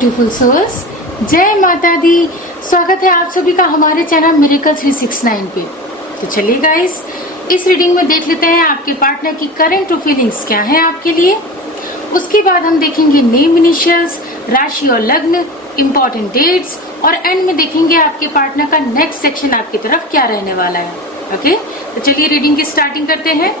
Beautiful souls, जय माता दी। स्वागत है आप सभी का हमारे चैनल मिरेकल 369 पे। तो चलिए गाइस, इस रीडिंग में देख लेते हैं आपके पार्टनर की करंट फीलिंग्स क्या है आपके लिए। उसके बाद हम देखेंगे नेम इनिशियल्स, राशि और लग्न, इम्पोर्टेंट डेट्स और एंड में देखेंगे आपके पार्टनर का नेक्स्ट सेक्शन आपकी तरफ क्या रहने वाला है। ओके, तो चलिए रीडिंग की स्टार्टिंग करते हैं।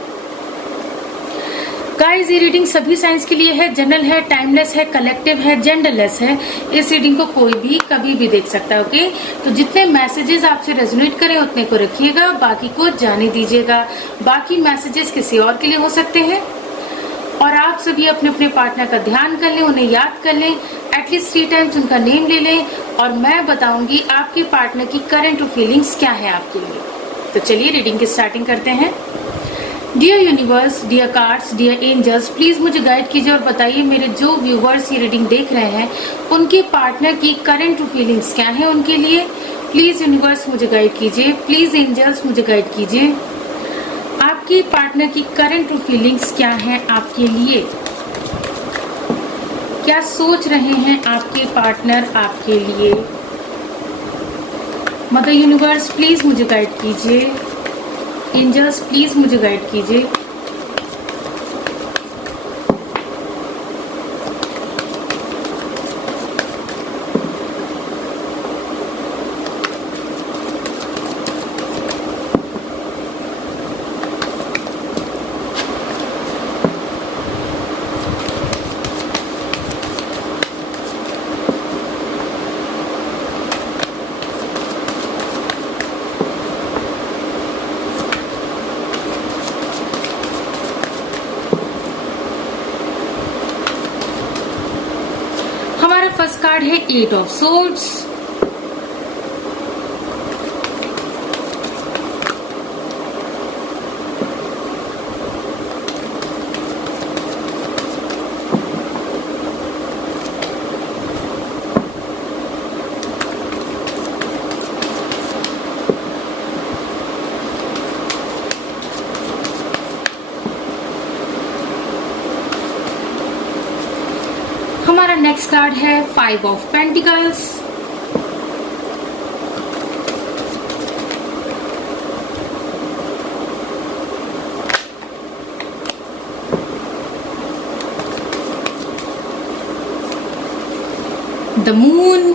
गाइस, ये रीडिंग सभी साइंस के लिए है, जनरल है, टाइमलेस है, कलेक्टिव है, जेंडरलेस है। इस रीडिंग को कोई भी कभी भी देख सकता है। ओके, तो जितने मैसेजेस आपसे रेजोनेट करें उतने को रखिएगा, बाकी को जाने दीजिएगा। बाकी मैसेजेस किसी और के लिए हो सकते हैं और आप सभी अपने अपने पार्टनर का ध्यान कर लें, उन्हें याद कर लें, एटलीस्ट 3 टाइम्स उनका नेम ले लें और मैं बताऊंगी आपके पार्टनर की करंट फीलिंग्स क्या है आपके लिए। तो चलिए रीडिंग की स्टार्टिंग करते हैं। Dear universe, dear cards, dear angels, please मुझे गाइड कीजिए और बताइए मेरे जो व्यूवर्स ये रीडिंग देख रहे हैं उनके पार्टनर की करंट फीलिंग्स क्या है उनके लिए। प्लीज यूनिवर्स मुझे गाइड कीजिए, प्लीज एंजल्स मुझे गाइड कीजिए। आपके पार्टनर की करंट फीलिंग्स क्या है आपके लिए, क्या सोच रहे हैं आपके पार्टनर आपके लिए। मदर यूनिवर्स प्लीज मुझे गाइड कीजिए, एंजल्स प्लीज मुझे गाइड कीजिए। हमारा फर्स्ट कार्ड है 8 ऑफ सोर्ड्स, हमारा नेक्स्ट कार्ड है 5 of pentacles, the moon,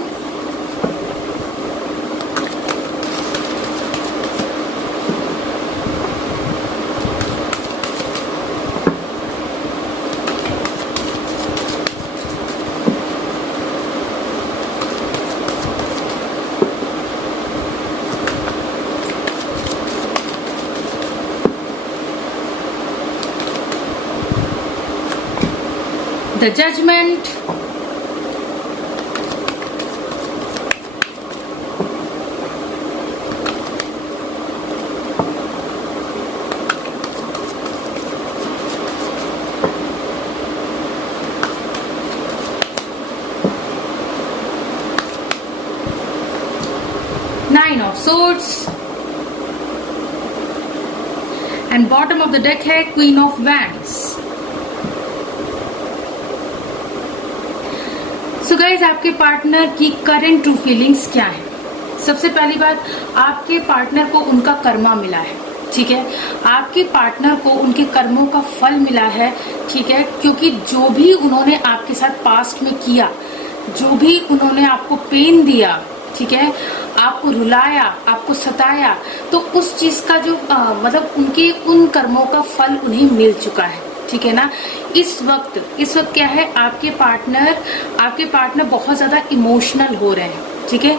the judgment, Nine of Swords and bottom of the deck है Queen of Wands। So guys, आपके पार्टनर की करंट ट्रू फीलिंग्स क्या है। सबसे पहली बात, आपके पार्टनर को उनका कर्मा मिला है, ठीक है। आपके पार्टनर को उनके कर्मों का फल मिला है, ठीक है, क्योंकि जो भी उन्होंने आपके साथ पास्ट में किया, जो भी उन्होंने आपको पेन दिया, ठीक है, आपको रुलाया, आपको सताया, तो उस चीज का जो मतलब उनके उन कर्मों का फल उन्हें मिल चुका है, ठीक है ना। इस वक्त क्या है, आपके पार्टनर बहुत ज्यादा इमोशनल हो रहे हैं, ठीक है।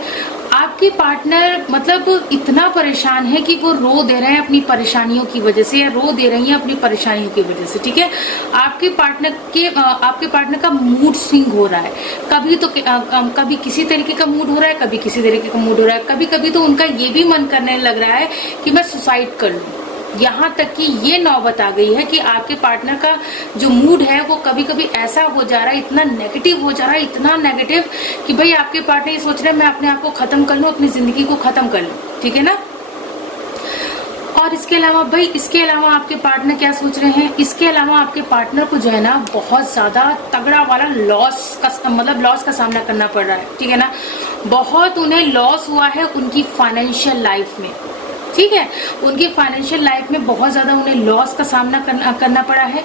आपके पार्टनर मतलब इतना परेशान है कि वो रो दे रहे हैं अपनी परेशानियों की वजह से, या रो दे रही हैं अपनी परेशानियों की वजह से, ठीक है। आपके पार्टनर का मूड स्विंग हो रहा है, कभी किसी तरीके का मूड हो रहा है, कभी किसी तरीके का मूड हो रहा है, कभी कभी तो उनका ये भी मन करने लग रहा है कि मैं सुसाइड कर लूं। यहाँ तक कि ये नौबत आ गई है कि आपके पार्टनर का जो मूड है वो कभी कभी ऐसा हो जा रहा है, इतना नेगेटिव हो जा रहा है, इतना नेगेटिव कि भाई आपके पार्टनर ये सोच रहे हैं मैं अपने आप को खत्म कर लूं, अपनी जिंदगी को खत्म कर लूं, ठीक है ना। और इसके अलावा भाई, इसके अलावा आपके पार्टनर क्या सोच रहे हैं, इसके अलावा आपके पार्टनर को जो है ना बहुत ज्यादा तगड़ा वाला लॉस का सामना करना पड़ रहा है, ठीक है ना। बहुत उन्हें लॉस हुआ है उनकी फाइनेंशियल लाइफ में, ठीक है। उनकी फाइनेंशियल लाइफ में बहुत ज्यादा उन्हें लॉस का सामना करना पड़ा है।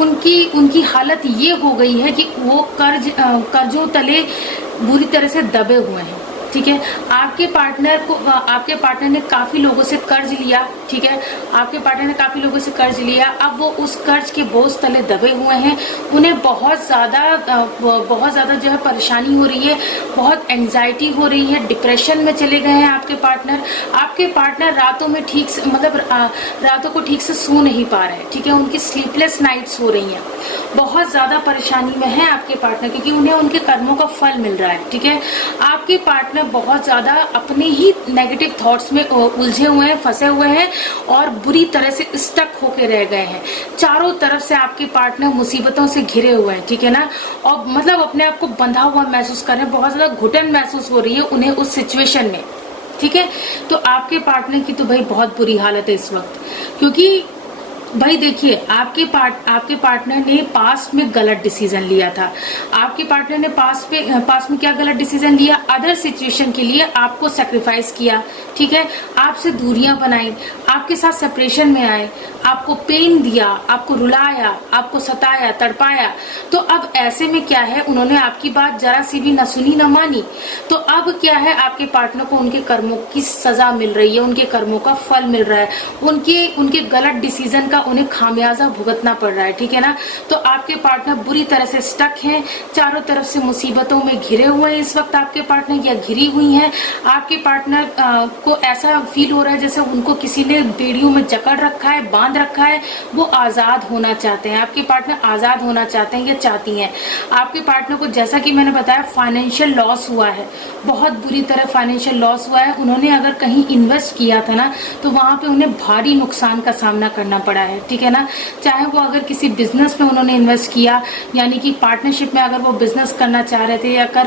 उनकी हालत ये हो गई है कि वो कर्जों तले बुरी तरह से दबे हुए हैं, ठीक है। आपके पार्टनर ने काफी लोगों से कर्ज लिया, ठीक है। आपके पार्टनर ने काफी लोगों से कर्ज लिया, अब वो उस कर्ज के बोझ तले दबे हुए हैं। उन्हें बहुत ज्यादा जो है परेशानी हो रही है, बहुत एंजाइटी हो रही है, डिप्रेशन में चले गए हैं आपके पार्टनर रातों में ठीक से रातों को ठीक से सो नहीं पा रहे हैं, ठीक है। उनकी स्लीपलेस नाइट्स हो रही हैं, बहुत ज्यादा परेशानी में है आपके पार्टनर, क्योंकि उन्हें उनके कर्मों का फल मिल रहा है, ठीक है। आपके पार्टनर बहुत ज्यादा अपने ही नेगेटिव थॉट्स में उलझे हुए हैं, फंसे हुए हैं और बुरी तरह से स्टक होके रह गए हैं। चारों तरफ से आपके पार्टनर मुसीबतों से घिरे हुए हैं, ठीक है ना। और मतलब अपने आप को बंधा हुआ महसूस कर रहे हैं, बहुत ज्यादा घुटन महसूस हो रही है उन्हें उस सिचुएशन में, ठीक है। तो आपके पार्टनर की तो भाई बहुत बुरी हालत है इस वक्त, क्योंकि भाई देखिए, आपके पार्टनर ने पास्ट में गलत डिसीजन लिया था। आपके पार्टनर ने पास्ट में क्या गलत डिसीजन लिया, अदर सिचुएशन के लिए आपको सेक्रीफाइस किया, ठीक है। आपसे दूरियां बनाई, आपके साथ सेपरेशन में आए, आपको पेन दिया, आपको रुलाया, आपको सताया, तड़पाया। तो अब ऐसे में क्या है, उन्होंने आपकी बात जरा सी भी न सुनी न मानी। तो अब क्या है, आपके पार्टनर को उनके कर्मों की सजा मिल रही है, उनके कर्मों का फल मिल रहा है, उनके गलत डिसीजन का उन्हें खामियाजा भुगतना पड़ रहा है, ठीक है ना। तो आपके पार्टनर बुरी तरह से स्टक हैं, चारों तरफ से मुसीबतों में घिरे हुए हैं इस वक्त आपके पार्टनर, या घिरी हुई हैं। आपके पार्टनर को ऐसा फील हो रहा है जैसे उनको किसी ने बेड़ियों में जकड़ रखा है, बांध रखा है। वो आजाद होना चाहते हैं, आपके पार्टनर आजाद होना चाहते हैं या चाहती हैं। आपके पार्टनर को, जैसा कि मैंने बताया, फाइनेंशियल लॉस हुआ है, बहुत बुरी तरह फाइनेंशियल लॉस हुआ है। उन्होंने अगर कहीं इन्वेस्ट किया था ना, तो वहां पे उन्हें भारी नुकसान का सामना करना पड़ा है, ठीक है ना। चाहे वो अगर किसी बिजनेस में उन्होंने इन्वेस्ट किया, यानी कि पार्टनरशिप में अगर वो बिजनेस करना चाह रहे थे या कर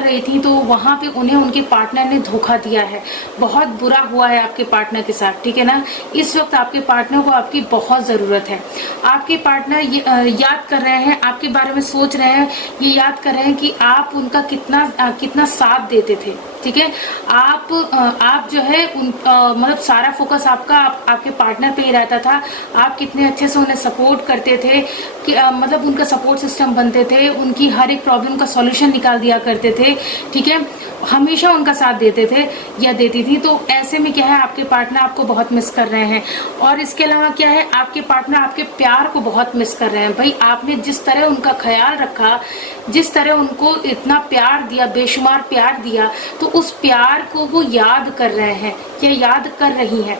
रही थी, तो वहां पे उन्हें उनके पार्टनर ने धोखा दिया है। बहुत बुरा हुआ है आपके पार्टनर के साथ, ठीक है ना। इस वक्त आपके पार्टनर को आपकी बहुत जरूरत है। आपके पार्टनर याद कर रहे हैं, आपके बारे में सोच रहे हैं, ये याद कर रहे हैं कि आप उनका कितना साथ देते थे, ठीक है। आप जो है मतलब सारा फोकस आपके पार्टनर पे ही रहता था। आप कितने अच्छे से उन्हें सपोर्ट करते थे, कि मतलब उनका सपोर्ट सिस्टम बनते थे, उनकी हर एक प्रॉब्लम का सॉल्यूशन निकाल दिया करते थे, ठीक है। हमेशा उनका साथ देते थे या देती थी। तो ऐसे में क्या है, आपके पार्टनर आपको बहुत मिस कर रहे हैं। और इसके अलावा क्या है, आपके पार्टनर आपके प्यार को बहुत मिस कर रहे हैं। भाई, आपने जिस तरह उनका ख्याल रखा, जिस तरह उनको इतना प्यार दिया, बेशुमार प्यार दिया, तो उस प्यार को वो याद कर रहे हैं या याद कर रही हैं।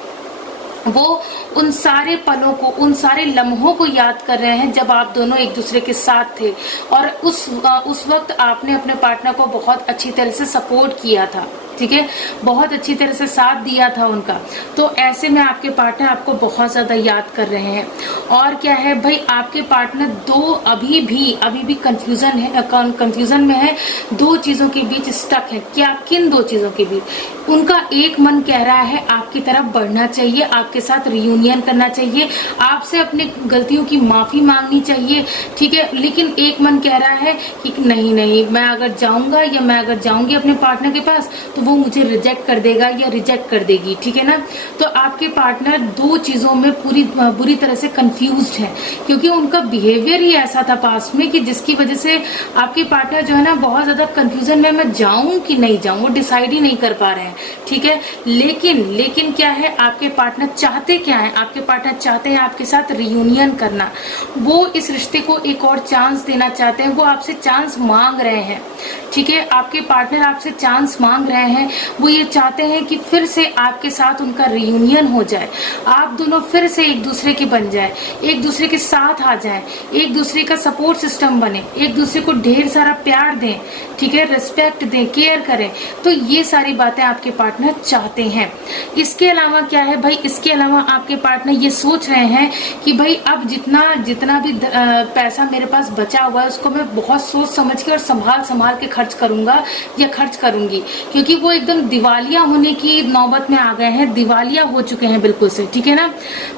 वो उन सारे पलों को, उन सारे लम्हों को याद कर रहे हैं जब आप दोनों एक दूसरे के साथ थे, और उस वक्त आपने अपने पार्टनर को बहुत अच्छी तरह से सपोर्ट किया था, ठीक है, बहुत अच्छी तरह से साथ दिया था उनका। तो ऐसे में आपके पार्टनर आपको बहुत ज्यादा याद कर रहे हैं। और क्या है भाई, आपके पार्टनर अभी भी कंफ्यूजन में है, दो चीजों के बीच स्टक है। क्या, किन दो चीजों के बीच? उनका एक मन कह रहा है आपकी तरफ बढ़ना चाहिए, आपके साथ रियूनियन करना चाहिए, आपसे अपनी गलतियों की माफी मांगनी चाहिए, ठीक है। लेकिन एक मन कह रहा है कि नहीं, मैं अगर जाऊंगा या मैं अगर जाऊंगी अपने पार्टनर के पास, तो वो मुझे रिजेक्ट कर देगा या रिजेक्ट कर देगी, ठीक है ना। तो आपके पार्टनर दो चीजों में बुरी तरह से कंफ्यूज्ड है, क्योंकि उनका बिहेवियर ही ऐसा था पास्ट में कि जिसकी वजह से आपके पार्टनर जो है ना बहुत ज्यादा कंफ्यूजन में, मैं जाऊं कि नहीं जाऊं, वो डिसाइड ही नहीं कर पा रहे हैं, ठीक है। लेकिन क्या है, आपके पार्टनर चाहते क्या है? आपके पार्टनर चाहते हैं आपके साथ रियूनियन करना। वो इस रिश्ते को एक और चांस देना चाहते हैं, वो आपसे चांस मांग रहे हैं, ठीक है। आपके पार्टनर आपसे चांस मांग रहे हैं। वो ये चाहते हैं कि फिर से आपके साथ उनका रियूनियन हो जाए, आप दोनों फिर से एक दूसरे के बन जाए, एक दूसरे के साथ आ जाए, एक दूसरे का सपोर्ट सिस्टम बने, एक दूसरे को ढेर सारा प्यार दें, ठीक है, रिस्पेक्ट दें, केयर करें। तो ये सारी बातें आपके पार्टनर चाहते हैं। इसके अलावा क्या है भाई, इसके इसके अलावा आपके पार्टनर ये सोच रहे हैं कि भाई अब जितना भी पैसा मेरे पास बचा हुआ है उसको मैं बहुत सोच समझ के और संभाल के खर्च करूंगा या खर्च करूंगी, क्योंकि वो एकदम दिवालिया होने की नौबत में आ गए हैं, दिवालिया हो चुके हैं बिल्कुल से, ठीक है ना,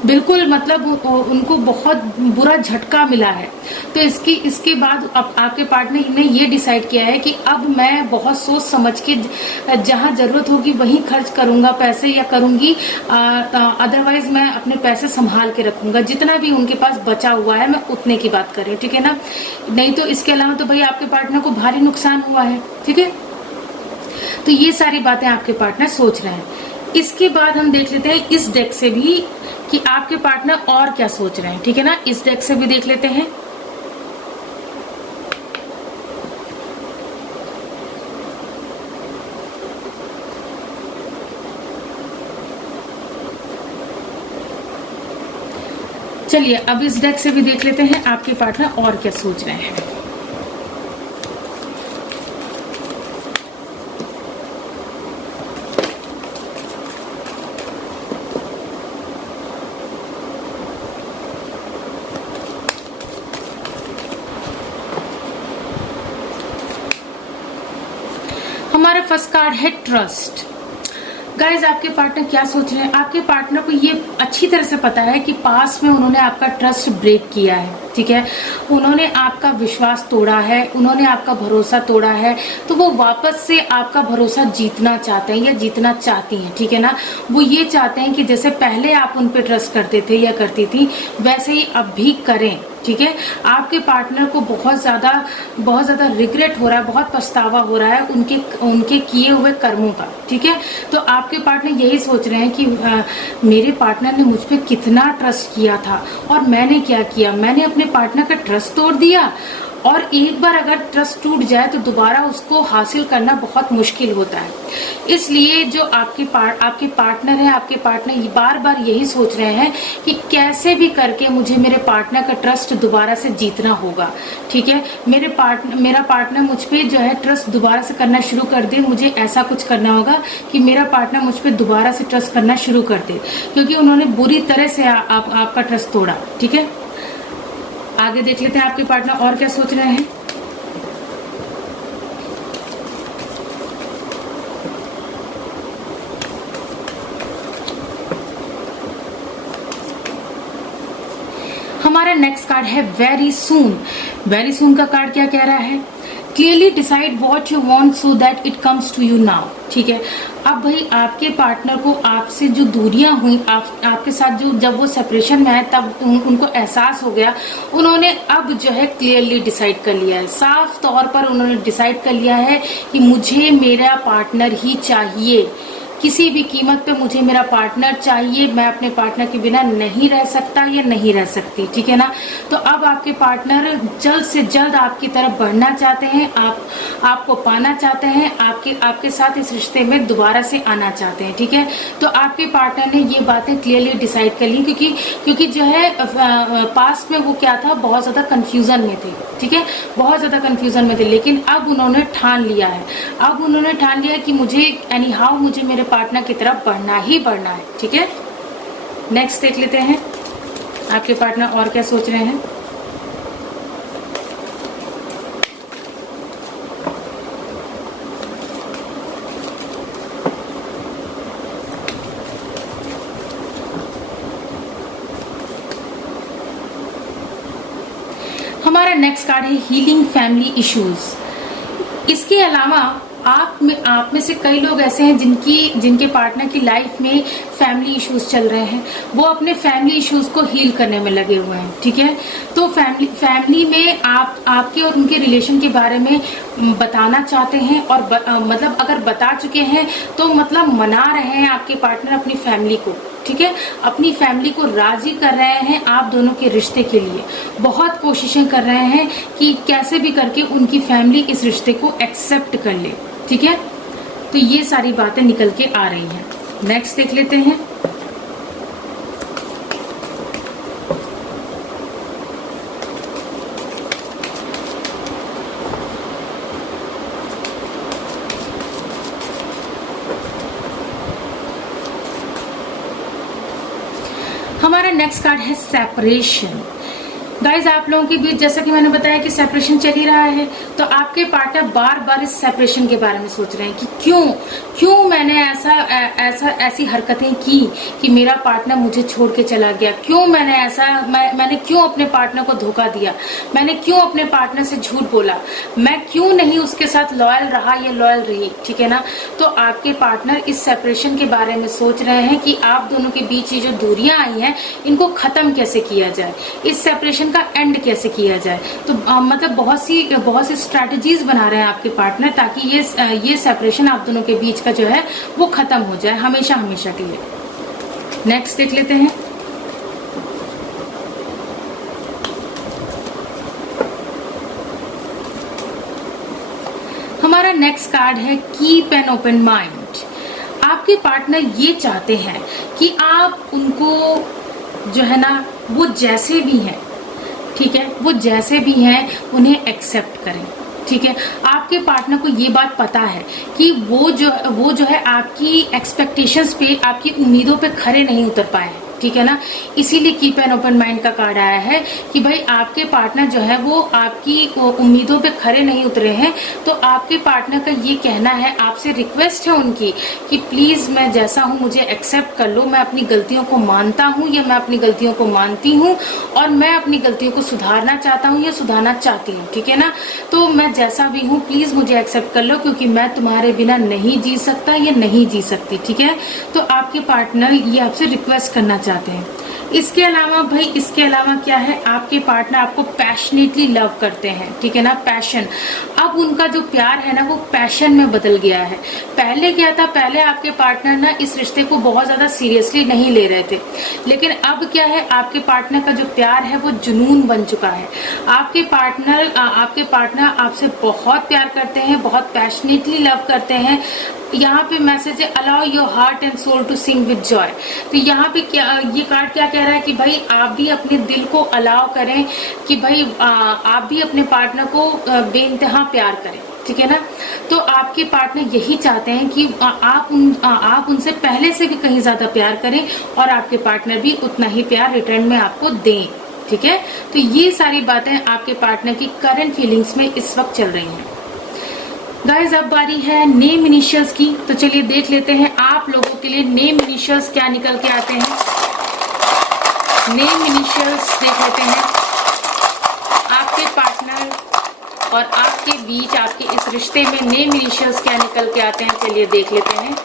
बिल्कुल मतलब उनको बहुत बुरा झटका मिला है। तो इसके बाद अब आपके पार्टनर ने ये डिसाइड किया है कि अब मैं बहुत सोच समझ के जहां जरूरत होगी वहीं खर्च करूंगा पैसे या करूंगी, अदरवाइज मैं अपने पैसे संभाल के रखूंगा, जितना भी उनके पास बचा हुआ है मैं उतने की बात कर रही हूँ, ठीक है ना। नहीं तो इसके अलावा तो भाई आपके पार्टनर को भारी नुकसान हुआ है, ठीक है। तो ये सारी बातें आपके पार्टनर सोच रहे हैं। इसके बाद हम देख लेते हैं इस डेक से भी कि आपके पार्टनर और क्या सोच रहे हैं, ठीक है ना। इस डेक से भी देख लेते हैं। चलिए अब इस डेक से भी देख लेते हैं आपके पार्टनर और क्या सोच रहे हैं। हमारा फर्स्ट कार्ड है ट्रस्ट। गाइज आपके पार्टनर क्या सोच रहे हैं, आपके पार्टनर को ये अच्छी तरह से पता है कि पास्ट में उन्होंने आपका ट्रस्ट ब्रेक किया है, ठीक है, उन्होंने आपका विश्वास तोड़ा है, उन्होंने आपका भरोसा तोड़ा है, तो वो वापस से आपका भरोसा जीतना चाहते हैं या जीतना चाहती हैं, ठीक है ना। वो ये चाहते हैं कि जैसे पहले आप उन पे ट्रस्ट करते थे या करती थी वैसे ही अब भी करें, ठीक है। आपके पार्टनर को बहुत ज्यादा रिग्रेट हो रहा है, बहुत पछतावा हो रहा है उनके किए हुए कर्मों का, ठीक है। तो आपके पार्टनर यही सोच रहे हैं कि मेरे पार्टनर ने मुझ पे कितना ट्रस्ट किया था और मैंने क्या किया, मैंने अपने पार्टनर का ट्रस्ट तोड़ दिया। और एक बार अगर ट्रस्ट टूट जाए तो दोबारा उसको हासिल करना बहुत मुश्किल होता है। इसलिए जो आपके पार्टनर है, आपके पार्टनर बार बार यही सोच रहे हैं कि कैसे भी करके मुझे मेरे पार्टनर का ट्रस्ट दोबारा से जीतना होगा, ठीक है। मेरा पार्टनर मुझ पे जो है ट्रस्ट दोबारा से करना शुरू कर दे, मुझे ऐसा कुछ करना होगा कि मेरा पार्टनर मुझ पे दोबारा से ट्रस्ट करना शुरू कर दे, क्योंकि उन्होंने बुरी तरह से आपका ट्रस्ट तोड़ा, ठीक है। आगे देख लेते हैं आपके पार्टनर और क्या सोच रहे हैं। हमारा नेक्स्ट कार्ड है वेरी सून। वेरी सून का कार्ड क्या कह रहा है, clearly decide what you want so that it comes to you now, ठीक है। अब भाई आपके पार्टनर को आपसे जो दूरियां हुई, आपके साथ जो जब वो सेपरेशन में आए तब उनको एहसास हो गया, उन्होंने अब जो है क्लियरली डिसाइड कर लिया है, साफ तौर पर उन्होंने डिसाइड कर लिया है कि मुझे मेरा पार्टनर ही चाहिए, किसी भी कीमत पे मुझे मेरा पार्टनर चाहिए, मैं अपने पार्टनर के बिना नहीं रह सकता या नहीं रह सकती, ठीक है ना। तो अब आपके पार्टनर जल्द से जल्द आपकी तरफ बढ़ना चाहते हैं, आपको पाना चाहते हैं, आपके साथ इस रिश्ते में दोबारा से आना चाहते हैं, ठीक है। तो आपके पार्टनर ने ये बातें क्लियरली डिसाइड कर ली, क्योंकि जो है पास्ट में वो क्या था, बहुत ज्यादा कंफ्यूजन में थे, ठीक है, बहुत ज्यादा कंफ्यूजन में थे, लेकिन अब उन्होंने ठान लिया है, अब उन्होंने ठान लिया कि मुझे एनी हाउ मुझे मेरे पार्टनर की तरफ बढ़ना ही बढ़ना है, ठीक है। नेक्स्ट देख लेते हैं आपके पार्टनर और क्या सोच रहे हैं। हमारा नेक्स्ट कार्ड है हीलिंग फैमिली इश्यूज। इसके अलावा आप में से कई लोग ऐसे हैं जिनके पार्टनर की लाइफ में फैमिली इश्यूज चल रहे हैं, वो अपने फैमिली इश्यूज को हील करने में लगे हुए हैं, ठीक है। तो फैमिली में आपके और उनके रिलेशन के बारे में बताना चाहते हैं और मतलब अगर बता चुके हैं तो मतलब मना रहे हैं आपके पार्टनर अपनी फैमिली को, ठीक है, अपनी फैमिली को राजी कर रहे हैं आप दोनों के रिश्ते के लिए, बहुत कोशिशें कर रहे हैं कि कैसे भी करके उनकी फैमिली इस रिश्ते को एक्सेप्ट कर ले, ठीक है। तो ये सारी बातें निकल के आ रही हैं। नेक्स्ट देख लेते हैं। नेक्स्ट कार्ड है सेपरेशन। गाइज आप लोगों के बीच जैसा कि मैंने बताया कि सेपरेशन चल ही रहा है, तो आपके पार्टनर बार बार इस सेपरेशन के बारे में सोच रहे हैं कि क्यों मैंने ऐसी हरकतें की कि मेरा पार्टनर मुझे छोड़ के चला गया, क्यों मैंने मैंने क्यों अपने पार्टनर को धोखा दिया, मैंने क्यों अपने पार्टनर से झूठ बोला, मैं क्यों नहीं उसके साथ लॉयल रहा या लॉयल रही, ठीक है ना। तो आपके पार्टनर इस सेपरेशन के बारे में सोच रहे हैं कि आप दोनों के बीच ये जो दूरियां आई हैं इनको खत्म कैसे किया जाए, इस सेपरेशन का एंड कैसे किया जाए। तो मतलब बहुत सी स्ट्रैटेजीज बना रहे हैं आपके पार्टनर ताकि ये सेपरेशन आप दोनों के बीच का जो है वो खत्म हो जाए हमेशा हमेशा के लिए। नेक्स्ट देख लेते हैं। हमारा नेक्स्ट कार्ड है कीप एन ओपन माइंड। आपके पार्टनर ये चाहते हैं कि आप उनको जो है ना वो जैसे भी हैं, ठीक है, वो जैसे भी हैं उन्हें एक्सेप्ट करें, ठीक है। आपके पार्टनर को ये बात पता है कि वो जो है आपकी एक्सपेक्टेशंस पे, आपकी उम्मीदों पे खरे नहीं उतर पाए हैं, ठीक है ना। इसीलिए कीप एन ओपन माइंड का कार्ड आया है कि भाई आपके पार्टनर जो है वो आपकी उम्मीदों पे खरे नहीं उतरे हैं। तो आपके पार्टनर का ये कहना है, आपसे रिक्वेस्ट है उनकी कि प्लीज मैं जैसा हूँ मुझे एक्सेप्ट कर लो, मैं अपनी गलतियों को मानता हूँ या मैं अपनी गलतियों को मानती हूँ और मैं अपनी गलतियों को सुधारना चाहता हूँ या सुधारना चाहती हूँ, ठीक है ना। तो मैं जैसा भी हूँ प्लीज मुझे एक्सेप्ट कर लो क्योंकि मैं तुम्हारे बिना नहीं जी सकता या नहीं जी सकती, ठीक है। तो आपके पार्टनर ये आपसे रिक्वेस्ट करना चाहते हैं। इसके अलावा क्या है, आपके पार्टनर आपको पैशनेटली लव करते हैं, ठीक है ना, पैशन। अब उनका जो प्यार है ना वो पैशन में बदल गया है। पहले क्या था, पहले आपके पार्टनर ना इस रिश्ते को बहुत ज्यादा सीरियसली नहीं ले रहे थे, लेकिन अब क्या है, आपके पार्टनर का जो प्यार है वो जुनून बन चुका है। आपके पार्टनर आपसे बहुत प्यार करते हैं, बहुत पैशनेटली लव करते हैं। यहाँ पे मैसेज है allow your heart and soul to sing with joy. तो यहाँ पे ये कार्ड क्या कह रहा है कि भाई आप भी अपने दिल को अलाउ करें कि भाई आप भी अपने पार्टनर को बेइंतहा प्यार करें, ठीक है ना। तो आपके पार्टनर यही चाहते हैं कि आप उनसे पहले से भी कहीं ज्यादा प्यार करें और आपके पार्टनर भी उतना ही प्यार रिटर्न में आपको दें, ठीक है। तो ये सारी बातें आपके पार्टनर की करंट फीलिंग्स में इस वक्त चल रही हैं। गाइज अब बारी है नेम इनिशियल्स की, तो चलिए देख लेते हैं आप लोगों के लिए नेम इनिशियल्स क्या निकल के आते हैं। नेम इनिशियल्स देख लेते हैं आपके पार्टनर और आपके बीच, आपके इस रिश्ते में नेम इनिशियल्स क्या निकल के आते हैं, चलिए देख लेते हैं।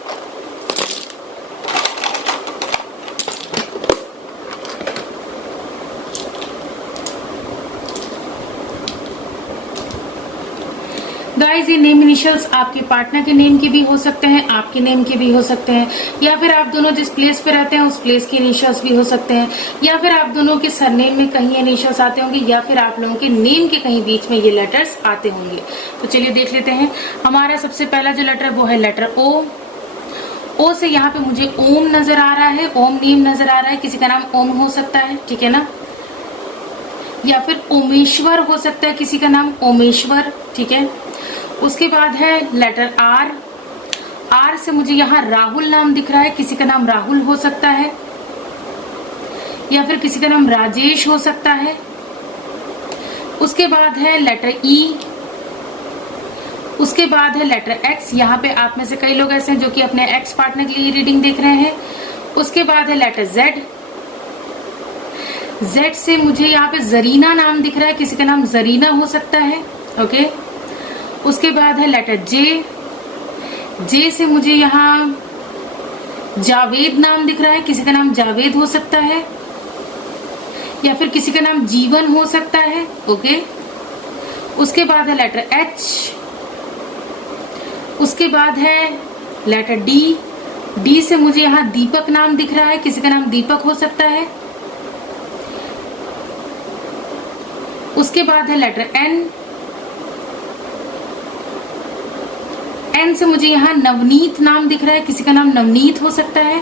गाइज ये नेम इनिशियल्स आपके पार्टनर के नेम के भी हो सकते हैं, आपके नेम के भी हो सकते हैं, या फिर आप दोनों जिस प्लेस पे रहते हैं उस प्लेस के इनिशियल्स भी हो सकते हैं, या फिर आप दोनों के सरनेम में कहीं इनिशियल्स आते होंगे, या फिर आप लोगों के नेम के कहीं बीच में ये लेटर्स आते होंगे। तो चलिए देख लेते हैं। हमारा सबसे पहला जो लेटर वो है लेटर ओ। ओ से यहाँ पे मुझे ओम नजर आ रहा है, ओम नेम नजर आ रहा है, किसी का नाम ओम हो सकता है, ठीक है ना, या फिर ओमेश्वर हो सकता है, किसी का नाम ओमेश्वर, ठीक है। उसके बाद है लेटर आर। आर से मुझे यहाँ राहुल नाम दिख रहा है, किसी का नाम राहुल हो सकता है, या फिर किसी का नाम राजेश हो सकता है। उसके बाद है लेटर ई। उसके बाद है लेटर एक्स। यहाँ पे आप में से कई लोग ऐसे हैं जो कि अपने एक्स पार्टनर के लिए रीडिंग देख रहे हैं। उसके बाद है लेटर जेड। जेड से मुझे यहाँ पे जरीना नाम दिख रहा है, किसी का नाम जरीना हो सकता है, ओके। उसके बाद है लेटर जे। जे से मुझे यहाँ जावेद नाम दिख रहा है, किसी का नाम जावेद हो सकता है, या फिर किसी का नाम जीवन हो सकता है, ओके। उसके बाद है लेटर एच। उसके बाद है लेटर डी। डी से मुझे यहाँ दीपक नाम दिख रहा है, किसी का नाम दीपक हो सकता है। उसके बाद है लेटर एन। एन से मुझे यहाँ नवनीत नाम दिख रहा है, किसी का नाम नवनीत हो सकता है।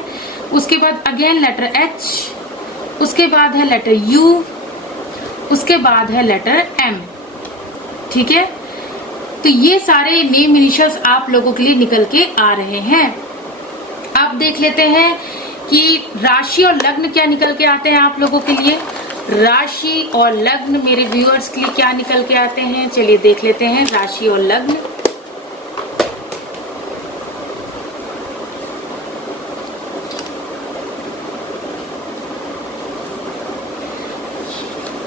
उसके बाद अगेन लेटर एच। उसके बाद है लेटर यू। उसके बाद है लेटर एम, ठीक है। तो ये सारे नेम इनिशियल्स आप लोगों के लिए निकल के आ रहे हैं। अब देख लेते हैं कि राशि और लग्न क्या निकल के आते हैं आप लोगों के लिए। राशि और लग्न मेरे व्यूअर्स के लिए क्या निकल के आते हैं, चलिए देख लेते हैं राशि और लग्न।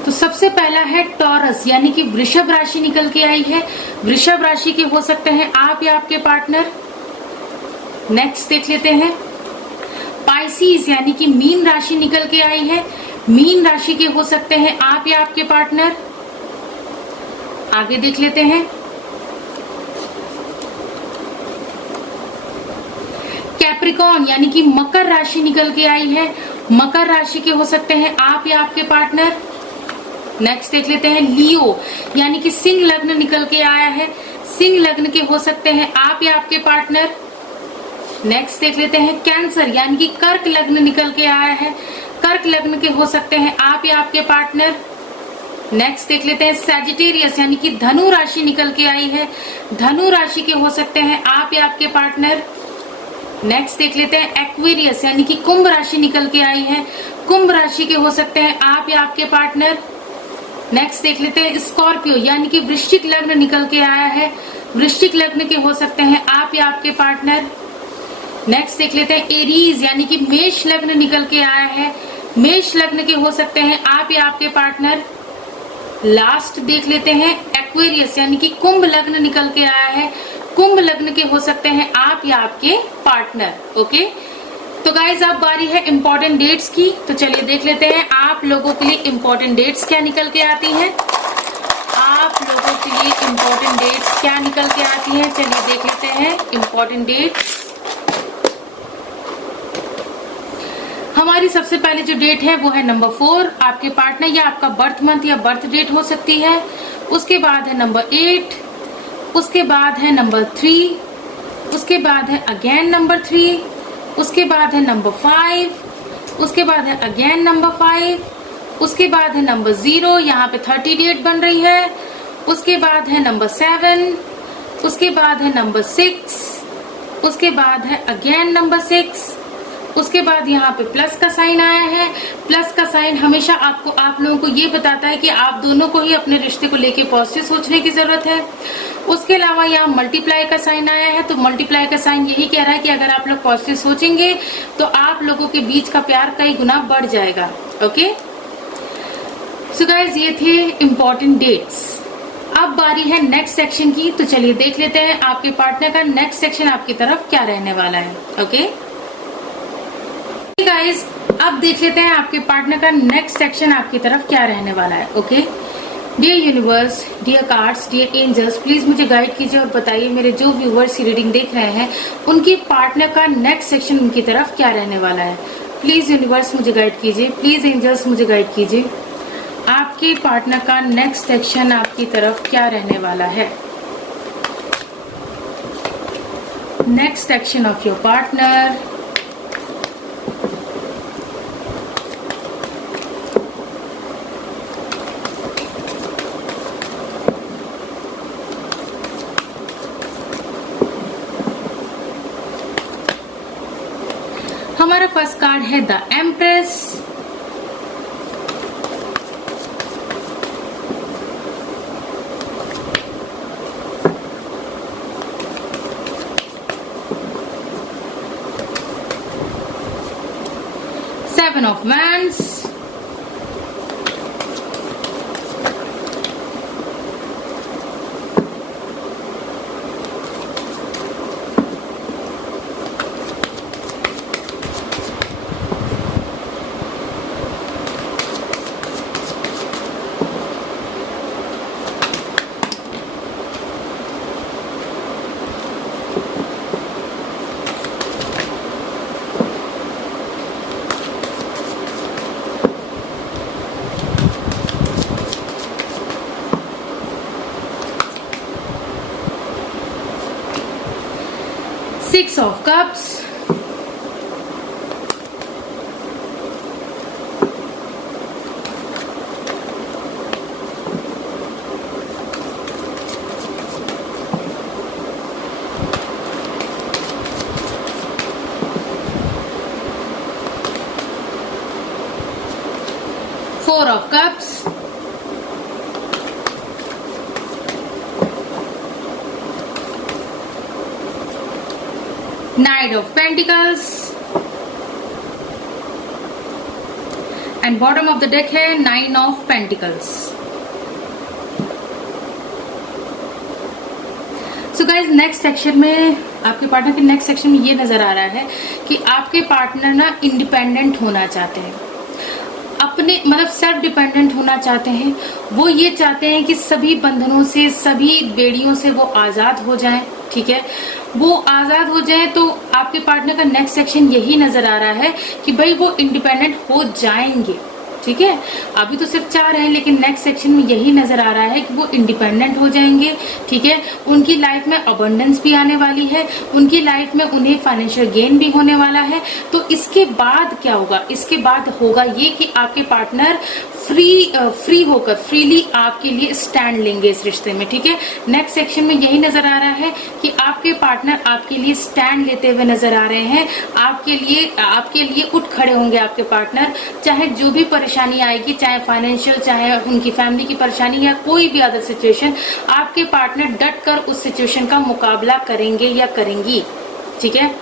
तो सबसे पहला है टॉरस, यानी कि वृषभ राशि निकल के आई है। वृषभ राशि के हो सकते हैं आप या आपके पार्टनर। नेक्स्ट देख लेते हैं पाइसिस, यानी कि मीन राशि निकल के आई है। मीन राशि के हो सकते हैं आप या आपके पार्टनर। आगे देख लेते हैं कैप्रिकॉर्न, यानी कि मकर राशि निकल के आई है। मकर राशि के हो सकते हैं आप या आपके पार्टनर। नेक्स्ट देख लेते हैं लियो, यानी कि सिंह लग्न निकल के आया है। सिंह लग्न के हो सकते हैं आप या आपके पार्टनर। नेक्स्ट देख लेते हैं कैंसर, यानी कि कर्क लग्न निकल के आया है। कर्क लग्न के हो सकते हैं आप या आपके पार्टनर। नेक्स्ट देख लेते हैं सैजिटेरियस, यानी कि धनु राशि निकल के आई है। धनु राशि के हो सकते हैं आप या आपके पार्टनर। नेक्स्ट देख लेते हैं एक्वेरियस, यानी कि कुंभ राशि निकल के आई है। कुंभ राशि के हो सकते हैं आप या आपके पार्टनर। नेक्स्ट देख लेते हैं स्कॉर्पियो, यानी कि वृश्चिक लग्न निकल के आया है। वृश्चिक लग्न के हो सकते हैं आप या आपके पार्टनर। नेक्स्ट देख लेते हैं एरीज, यानी कि मेष लग्न निकल के आया है। मेष लग्न के हो सकते हैं आप या आपके पार्टनर। लास्ट देख लेते हैं एक्वेरियस, यानी कि कुंभ लग्न निकल के आया है। कुंभ लग्न के हो सकते हैं आप या आपके पार्टनर। ओके, तो गाइज अब बारी है इंपॉर्टेंट डेट्स की। तो चलिए देख लेते हैं आप लोगों के लिए इंपॉर्टेंट डेट्स क्या निकल के आती हैं। आप लोगों के लिए इंपॉर्टेंट डेट्स क्या निकल के आती हैं, चलिए देख लेते हैं इंपॉर्टेंट डेट्स। हमारी सबसे पहले जो डेट है वो है नंबर 4, आपके पार्टनर या आपका बर्थ मंथ या बर्थ डेट हो सकती है। उसके बाद है नंबर 8, उसके बाद है नंबर 3, उसके बाद है अगेन नंबर 3, उसके बाद है नंबर 5, उसके बाद है अगेन नंबर 5, उसके बाद है नंबर 0, यहाँ पे 30 डेट बन रही है। उसके बाद है नंबर 7, उसके बाद है नंबर 6, उसके बाद है अगेन नंबर 6, उसके बाद यहाँ पे प्लस का साइन आया है। प्लस का साइन हमेशा आपको आप लोगों को ये बताता है कि आप दोनों को ही अपने रिश्ते को लेके पॉजिटिव सोचने की जरूरत है। उसके अलावा यहाँ मल्टीप्लाई का साइन आया है, तो मल्टीप्लाई का साइन यही कह रहा है कि अगर आप लोग पॉजिटिव सोचेंगे तो आप लोगों के बीच का प्यार कई गुना बढ़ जाएगा। ओके, सो गाइस ये थे इम्पोर्टेंट डेट्स। अब बारी है नेक्स्ट सेक्शन की, तो चलिए देख लेते हैं आपके पार्टनर का नेक्स्ट सेक्शन आपकी तरफ क्या रहने वाला है। ओके गाइस, अब देख लेते हैं आपके पार्टनर का नेक्स्ट सेक्शन आपकी तरफ क्या रहने वाला है। Okay, dear universe, dear cards, dear angels, please मुझे गाइड कीजिए और बताइए मेरे जो व्यूवर्स रीडिंग देख रहे हैं उनके पार्टनर का नेक्स्ट सेक्शन उनकी तरफ क्या रहने वाला है। प्लीज यूनिवर्स मुझे गाइड कीजिए, प्लीज एंजल्स मुझे गाइड कीजिए, आपके पार्टनर का नेक्स्ट सेक्शन आपकी तरफ क्या रहने वाला है। Next section of your partner. हमारा फर्स्ट कार्ड है the empress. Seven of wands. Six of Cups. 4 of Cups, Knight of Pentacles, and bottom of the deck है 9 of Pentacles. So guys next section में आपके partner के next section में ये नजर आ रहा है कि आपके पार्टनर ना इंडिपेंडेंट होना चाहते हैं, अपने मतलब सेल्फ डिपेंडेंट होना चाहते हैं। वो ये चाहते हैं कि सभी बंधनों से, सभी बेड़ियों से वो आजाद हो जाएं। ठीक है, वो आजाद हो जाए तो आपके पार्टनर का नेक्स्ट सेक्शन यही नजर आ रहा है कि भाई वो इंडिपेंडेंट हो जाएंगे। ठीक है, अभी तो सिर्फ 4 हैं, लेकिन नेक्स्ट सेक्शन में यही नजर आ रहा है कि वो इंडिपेंडेंट हो जाएंगे। ठीक है, उनकी लाइफ में अबंडेंस भी आने वाली है, उनकी लाइफ में उन्हें फाइनेंशियल गेन भी होने वाला है। तो इसके बाद क्या होगा? इसके बाद होगा ये कि आपके पार्टनर फ्री होकर फ्रीली आपके लिए स्टैंड लेंगे इस रिश्ते में। ठीक है, नेक्स्ट सेक्शन में यही नजर आ रहा है कि आपके पार्टनर आपके लिए स्टैंड लेते हुए नजर आ रहे हैं। आपके लिए उठ खड़े होंगे आपके पार्टनर, चाहे जो भी परेशानी आएगी, चाहे फाइनेंशियल, चाहे उनकी फैमिली की परेशानी या कोई भी अदर सिचुएशन, आपके पार्टनर डट कर उस सिचुएशन का मुकाबला करेंगे या करेंगी। ठीक है,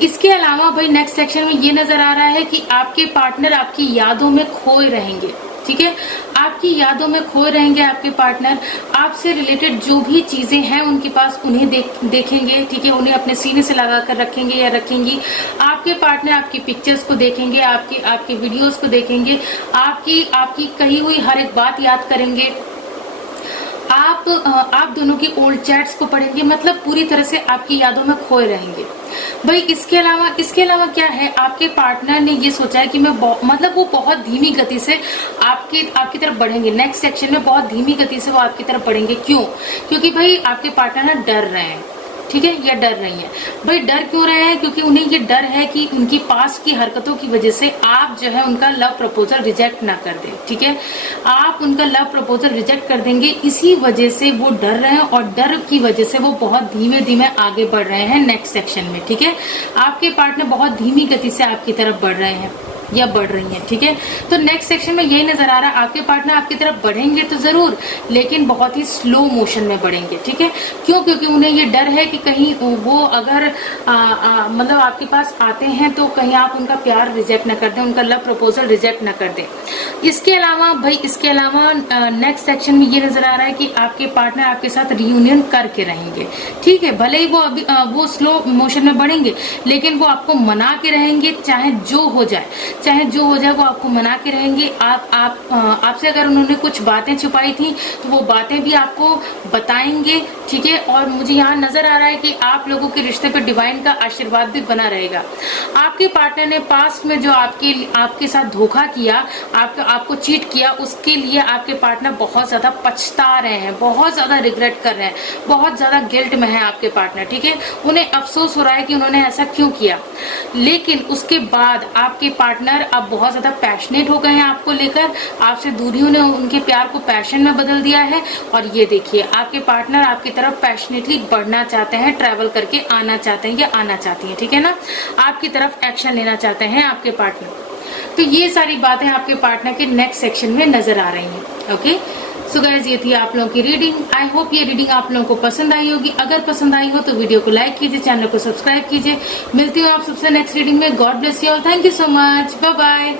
इसके अलावा भाई नेक्स्ट सेक्शन में ये नजर आ रहा है कि आपके पार्टनर आपकी यादों में खोए रहेंगे। ठीक है, आपकी यादों में खोए रहेंगे आपके पार्टनर। आपसे रिलेटेड जो भी चीजें हैं उनके पास, उन्हें देखेंगे। ठीक है, उन्हें अपने सीने से लगा कर रखेंगे या रखेंगी। आपके पार्टनर आपकी पिक्चर्स को देखेंगे, आपके वीडियोस को देखेंगे, आपकी कही हुई हर एक बात याद करेंगे। आप दोनों की ओल्ड चैट्स को पढ़ेंगे, मतलब पूरी तरह से आपकी यादों में खोए रहेंगे। भाई इसके अलावा क्या है, आपके पार्टनर ने ये सोचा है कि मतलब वो बहुत धीमी गति से आपकी तरफ बढ़ेंगे। नेक्स्ट सेक्शन में बहुत धीमी गति से वो आपकी तरफ बढ़ेंगे। क्यों? क्योंकि भाई आपके पार्टनर ना डर रहे हैं। ठीक है, या डर रही है। भाई डर क्यों रहे हैं? क्योंकि उन्हें ये डर है कि उनकी पास्ट की हरकतों की वजह से आप जो है उनका लव प्रपोजल रिजेक्ट ना कर दें। ठीक है, आप उनका लव प्रपोजल रिजेक्ट कर देंगे, इसी वजह से वो डर रहे हैं और डर की वजह से वो बहुत धीमे धीमे आगे बढ़ रहे हैं नेक्स्ट सेक्शन में। ठीक है, आपके पार्टनर बहुत धीमी गति से आपकी तरफ बढ़ रहे हैं या बढ़ रही हैं। ठीक है, तो नेक्स्ट सेक्शन में यही नजर आ रहा है, आपके पार्टनर आपकी तरफ बढ़ेंगे तो जरूर, लेकिन बहुत ही स्लो मोशन में बढ़ेंगे। ठीक है, क्यों? क्योंकि उन्हें ये डर है कि कहीं वो अगर मतलब आपके पास आते हैं तो कहीं आप उनका प्यार रिजेक्ट ना कर दें, उनका लव प्रपोजल रिजेक्ट ना कर दें। इसके अलावा नेक्स्ट सेक्शन में ये नजर आ रहा है कि आपके पार्टनर आपके साथ रियूनियन करके रहेंगे। ठीक है, भले ही वो स्लो मोशन में बढ़ेंगे, लेकिन वो आपको मना के रहेंगे, चाहे जो हो जाए वो आपको मना के रहेंगे। आपसे अगर उन्होंने कुछ बातें छुपाई थी तो वो बातें भी आपको बताएंगे। ठीक है, और मुझे यहाँ नजर आ रहा है कि आप लोगों के रिश्ते पे डिवाइन का आशीर्वाद भी बना रहेगा। आपके पार्टनर ने पास्ट में जो आपके साथ धोखा किया, आपको चीट किया, उसके लिए आपके पार्टनर बहुत ज्यादा पछता रहे हैं, बहुत ज्यादा रिग्रेट कर रहे हैं, बहुत ज्यादा गिल्ट में है आपके पार्टनर। ठीक है, उन्हें अफसोस हो रहा है कि उन्होंने ऐसा क्यों किया। लेकिन उसके बाद आपके पार्टनर अब बहुत ज्यादा पैशनेट हो गए हैं आपको लेकर, आपसे दूरियों ने उनके प्यार को पैशन में बदल दिया है। और ये देखिए, आपके पार्टनर आपकी तरफ पैशनेटली बढ़ना चाहते हैं, ट्रैवल करके आना चाहते हैं या आना चाहती है। ठीक है ना, आपकी तरफ एक्शन लेना चाहते हैं आपके पार्टनर। तो ये सारी बातें आपके पार्टनर के नेक्स्ट सेक्शन में नजर आ रही हैं। ओके, सो गाइज ये थी आप लोगों की रीडिंग। आई होप ये रीडिंग आप लोगों को पसंद आई होगी। अगर पसंद आई हो तो वीडियो को लाइक कीजिए, चैनल को सब्सक्राइब कीजिए। मिलती हूँ आप सबसे नेक्स्ट रीडिंग में। God bless you all, thank you so much, bye bye.